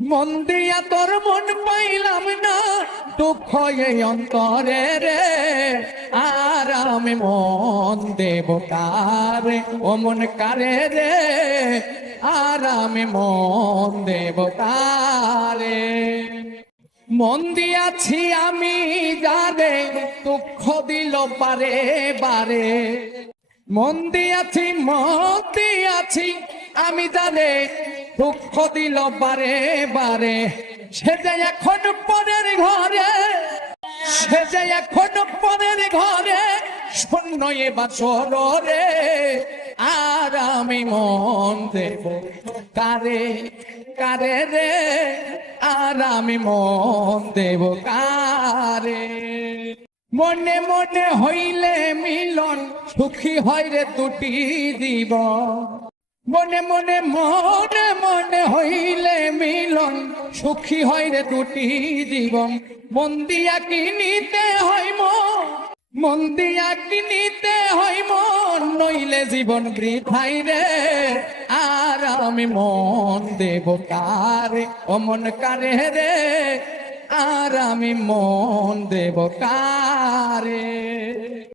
মন দিয়া তোর মন পাইলাম না, দুঃখ এই অন্তরে রে। আর আমি মন দেব কারে, ও মন কারে রে। আর আমি মন দেব কারে। মন দিয়াছি আমি যারে, দুঃখ দিল বারে বারে। মন দিয়াছি আমি জানে, দুঃখ দিল বারে বারে। সে যে এখন পরের ঘরে, সে যে এখন পরের ঘরে, শূন্য এবার সররে। আর আমি মন দেব কারে, কারে রে। আর আমি মন দেব কারে। মনে মনে হইলে মিলন, সুখী হয় রে দুটি জীবন। মনে মনে হইলে মিলন, সুখী হয় রে দুটি জীবন। মন দিয়া কিনিতে হয় মন, মন দিয়া কিনিতে হয় মন, নইলে জীবন বৃথাই রে। আর আমি মন দেব কারে, ও মন কারে রে। আর আমি মন দেব কারে।